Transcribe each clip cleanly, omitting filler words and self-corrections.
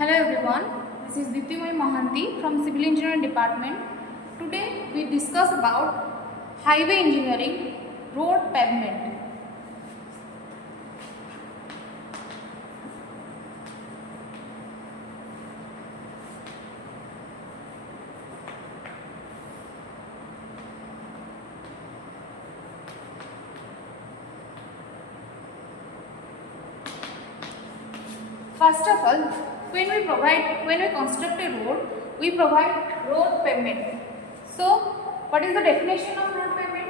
Hello everyone, this is Diptimoy Mohanty from Civil Engineering Department. Today we discuss about highway engineering, road pavement. First of all, when we construct a road, we provide road pavement. So, what is the definition of road pavement?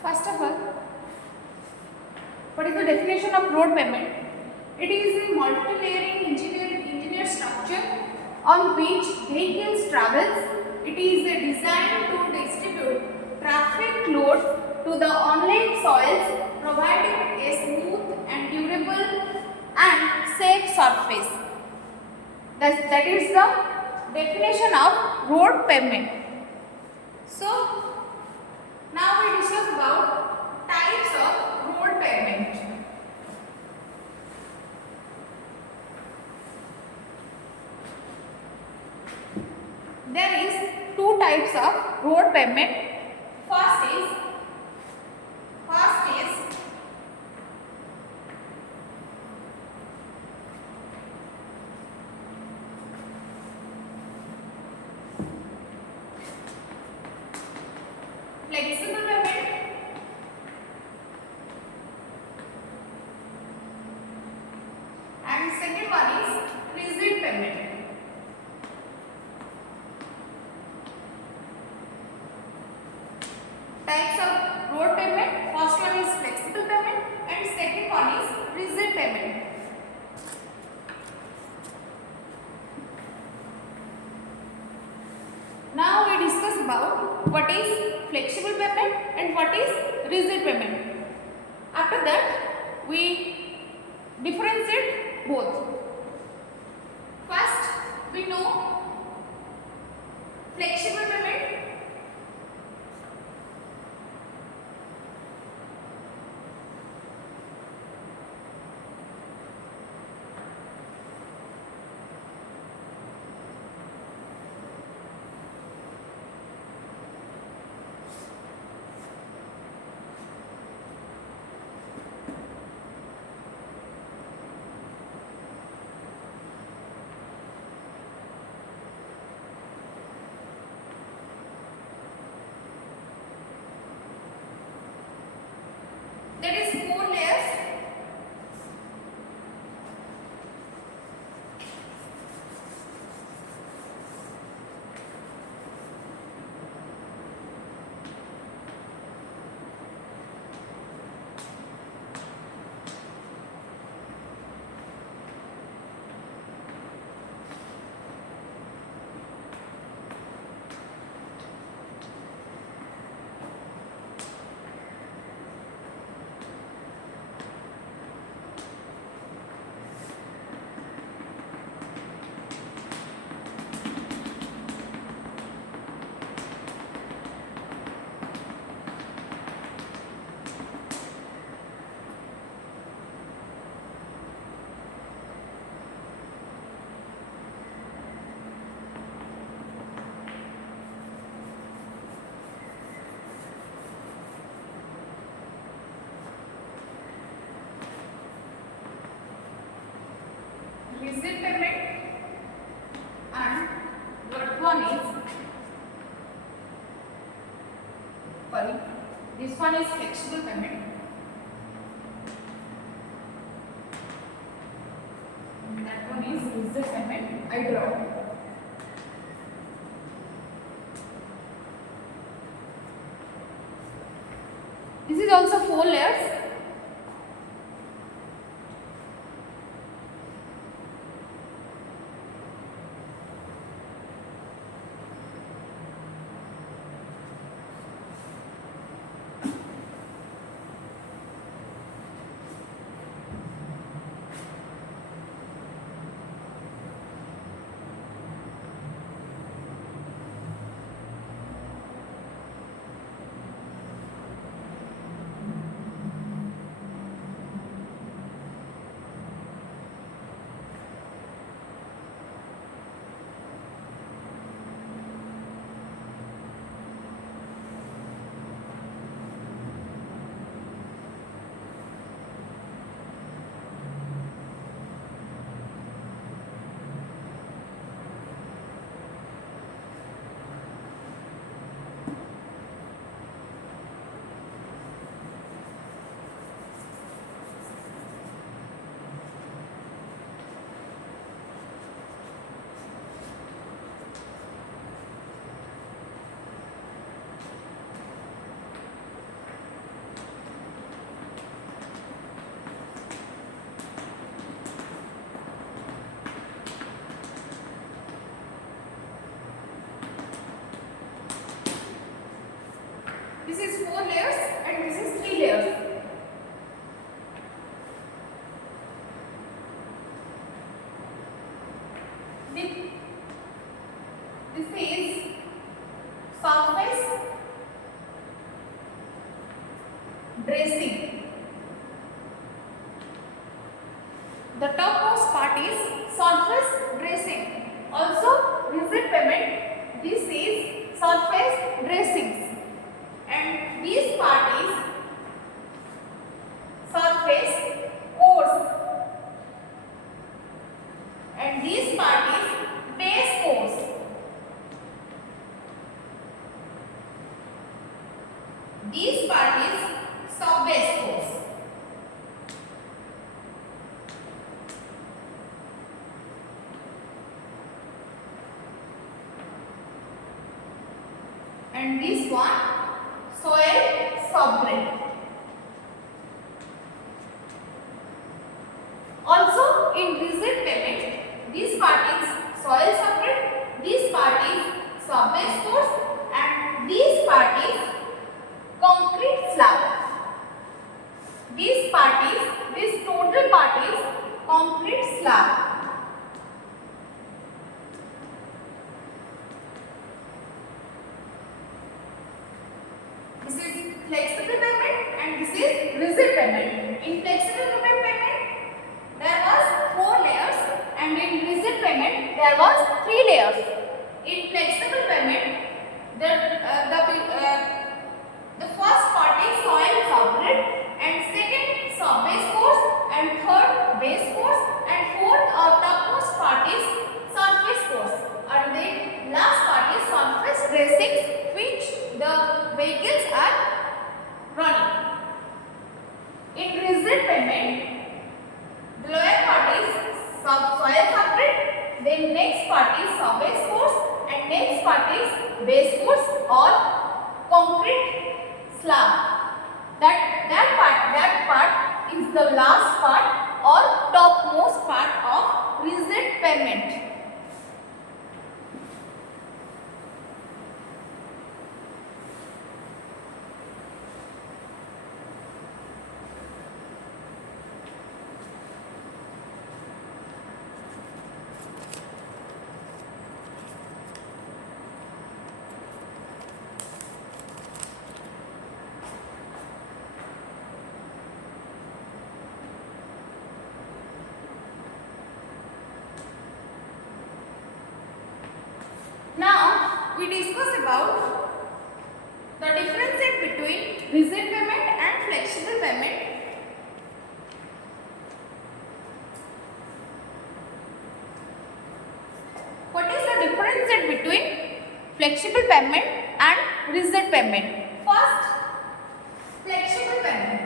First of all, what is the definition of road pavement? It is a multi-layering engineered structure on which vehicles travels. It is designed to distribute traffic loads to the on-laid soils, providing a smooth and durable and safe surface. That is the definition of road pavement. So, now we discuss about types of road pavement. There is two types of road pavement. First is flexible pavement. And second one is rigid pavement. Types of road pavement. First one is flexible pavement and second one is rigid pavement. Now we discuss about what is flexible pavement and what is rigid pavement. After that, we differentiate both. First, we know flexible pavement. rigid payment and what one is, sorry, this one is flexible payment. And that one is rigid payment. I draw. This is also 4 layers. This is 4 layers and this is 3 layers. This is surface dressing. The topmost part is surface dressing. Also rigid payment. This is surface dressings. And this part is surface course, and this part is base course. This part is sub-base course. And this one soil subgrade. Also in rigid payment, this part is soil subgrade, this part is sub-base course, and this part is concrete slab. This total part is concrete slab. This is flexible payment and this is rigid payment. In flexible payment, there was 4 layers, and in rigid payment, there was 3 layers. In flexible payment, the first part is soil subgrade, and second sub-base course, and third base course, and fourth or topmost part is surface course, and the last part is surface dressings, which the vehicles are running. In rigid payment, the lower part is soil subgrade, then next part is sub-base course, and next part is base course or concrete slab. That part is the last part or topmost part of rigid payment. Now we discuss about the difference between rigid payment and flexible payment. differentiate between flexible payment and rigid payment. First, flexible payment.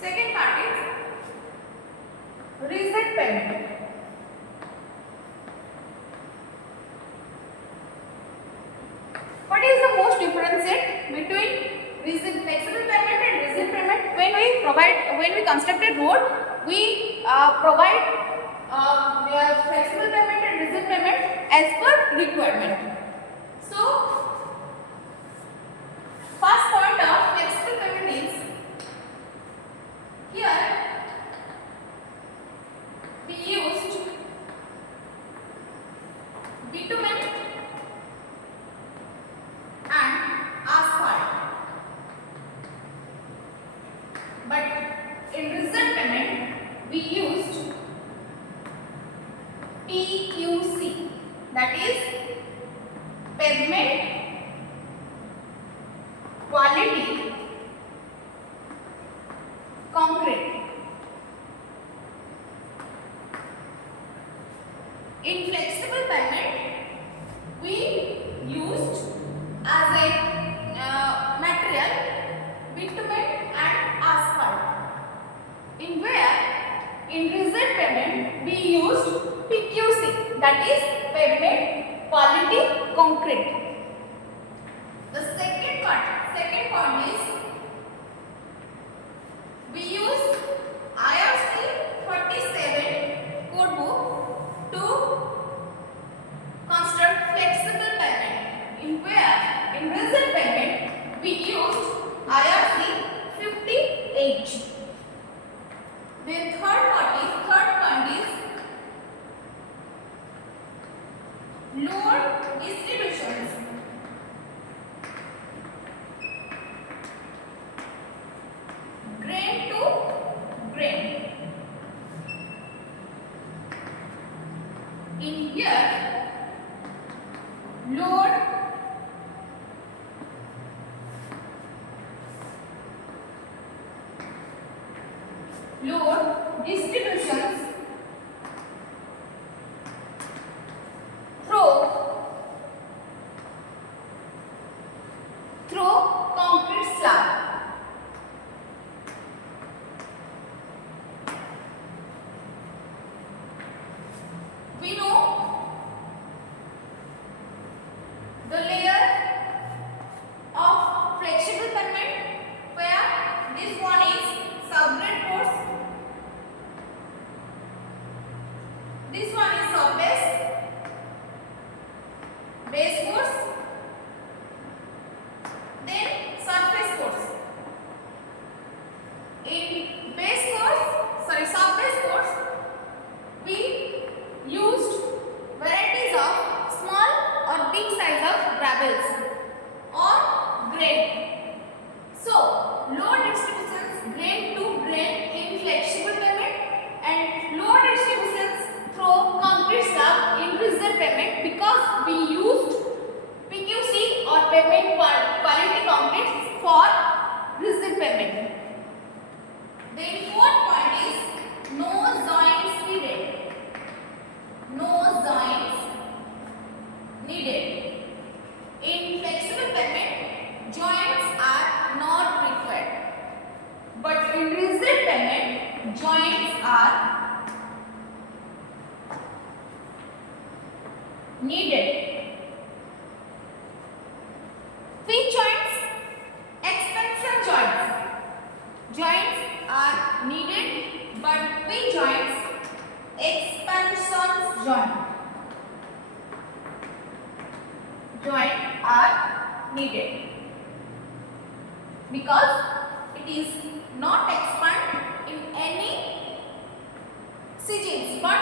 Second part is rigid payment. What is the most differentiate between rigid flexible payment and rigid payment? When we construct a road, we provide flexible payment and rigid payment as per requirement. So, first point of flexible payment is here we used bitumen and asphalt, but in rigid payment we used PQC, that is pavement quality concrete. In flexible payment we used as a material bitumen and asphalt. In rigid payment we used PQC, that is pavement quality concrete. The second point is we use IRC 47 code book to construct flexible payment. In rigid payment we used IRC 50H. The third point is load distributions. Grain to grain. In here, load distributions through concrete slab. We know the layer of flexible pavement, where this one is subgrade course, this one is base course, then surface course. In sub-base course, we used varieties of small or big size of gravels or grain. So, load distributions grain to grain in flexible pavement and load distributions through concrete slab in rigid pavement, because we used PQC or pavement quality concrete for rigid pavement. Then fourth point is no joints needed. No joints needed. In flexible pavement, joints are not required, but in rigid pavement, joints are needed. Pinch joints, expansion joints. Joints are needed, but pinch joints, expansion joint are needed, because it is not expand in any seasons, but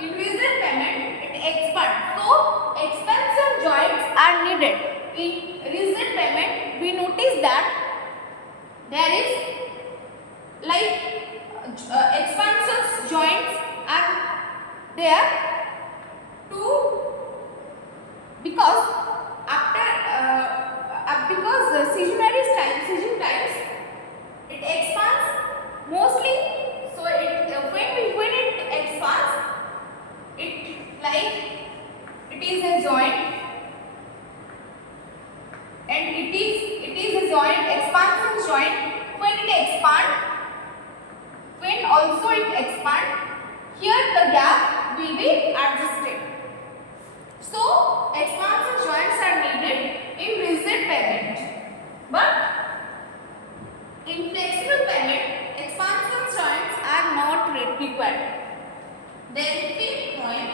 in rigid pavement it expands. So expansion joints are needed. In rigid pavement we notice that there is expansion joints are there to, because after seasonary styles incision times, it expands mostly. So when it expands, it is a joint, and it is a joint, expansion joint. When it expand, when also it expand, here the gap will be adjusted. So expansion joints are needed in rigid pavement, but in flexible pavement, expansion joints are not required. Then fifth point,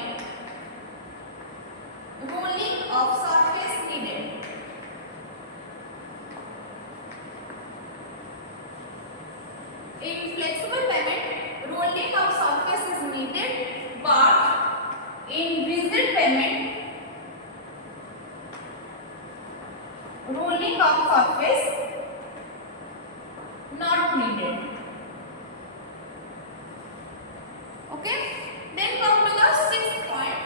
rolling of surface needed. In flexible pavement, rolling of surface is needed, but in rigid pavement, rolling of surface not needed. Okay. Then come to the sixth point.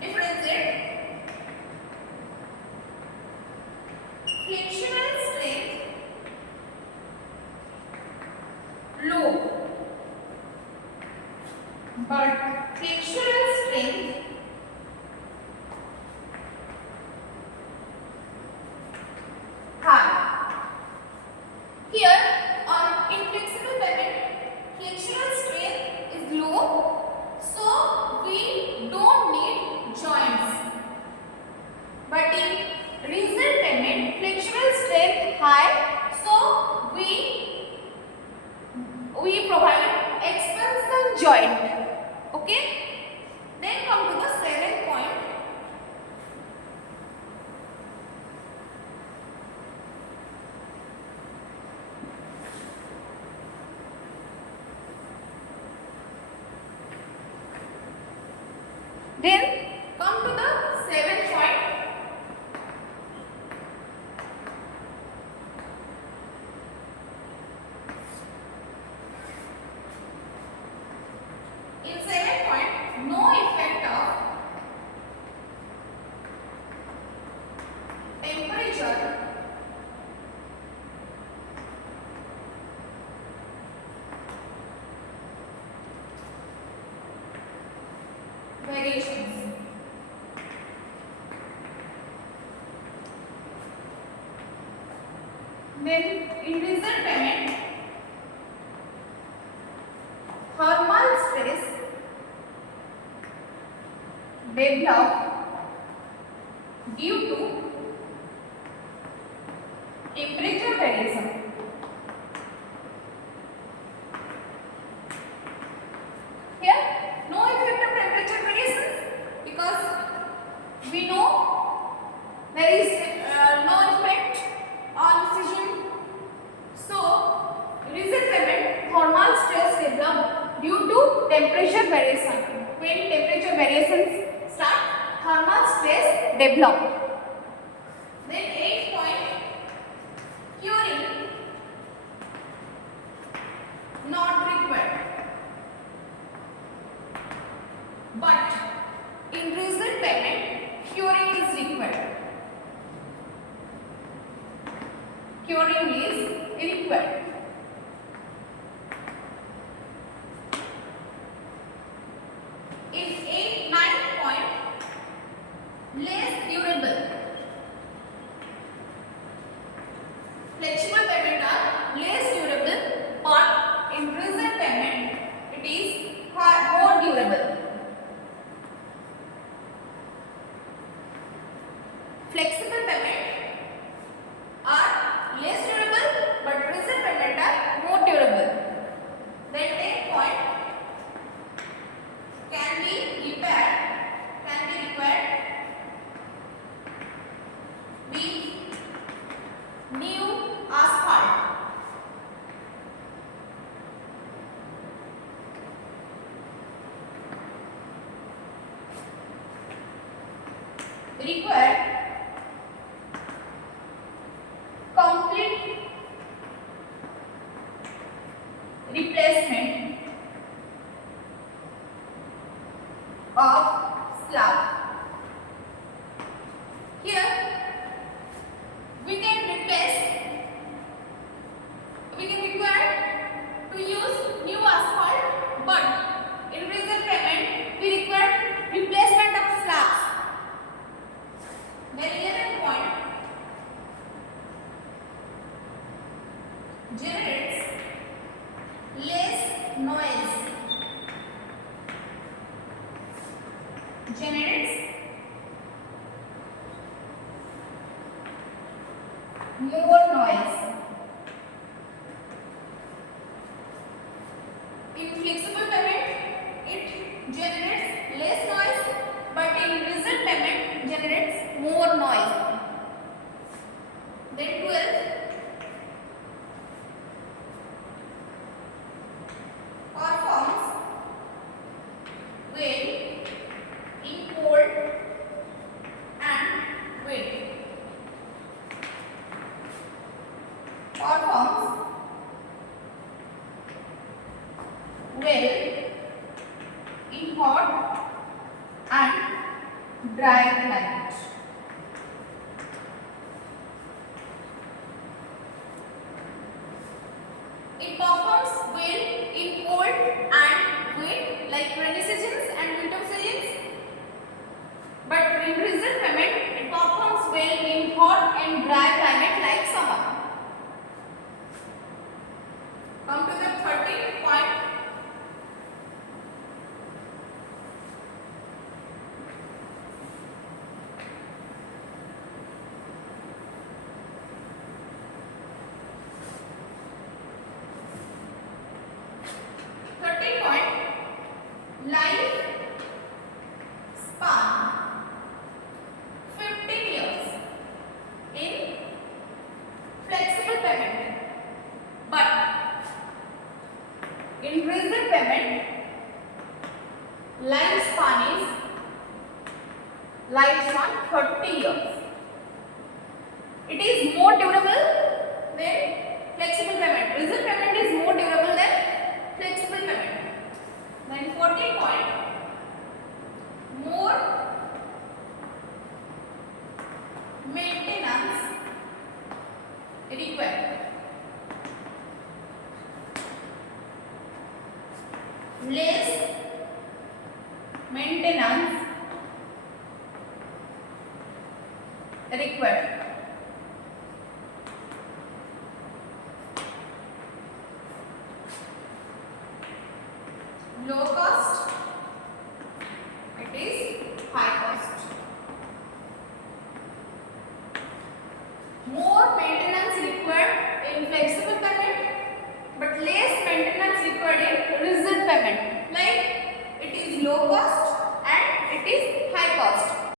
Differentiate frictional strength low, but frictional strength high. Here on inflexible pavement, frictional strength is low, so we don't need joints. But in rigid pavement, frictional strength high, so we provide expansion joint. Okay. Then come to the seventh point. Then come to the seventh point. In seventh point, no effect of temperature variations. Then in rigid pavement, thermal stress develop due to temperature variation. Here, no effect of temperature variations, because we know there is no effect on fission. So, rigid pavement, thermal stress develop due to temperature variation. When temperature variations start, thermal stress develop. Then eighth point, curing not required. But in rigid pavement, curing is required. Curing is required. In 8, 9 point, less durable. Flexible pavement are less durable, but in rigid pavement, it is more durable. Flexible pavement are less durable, but rigid pavement are more durable. Then 10 point, can be repaired with new asphalt. Required complete replacement of slab. Here we can replace generates more noise. In flexible payment, it generates less noise, but in rigid payment generates more noise. Then 12. Performs well in cold and wet. Performs well in hot and dry climate. It performs well in cold and wet like rainy seasons and winter seasons. But in rigid payment, it performs well in hot and dry climate like summer. Come to the 13th point. Life span 15 years in flexible payment, but in rigid payment lifespan 30 years. It is more durable than flexible payment. Rigid payment is more durable than flexible payment. Then 14 point, more maintenance required. Less maintenance required. Low cost, it is high cost. More maintenance required in flexible payment, but less maintenance required in rigid payment. Like it is low cost and it is high cost.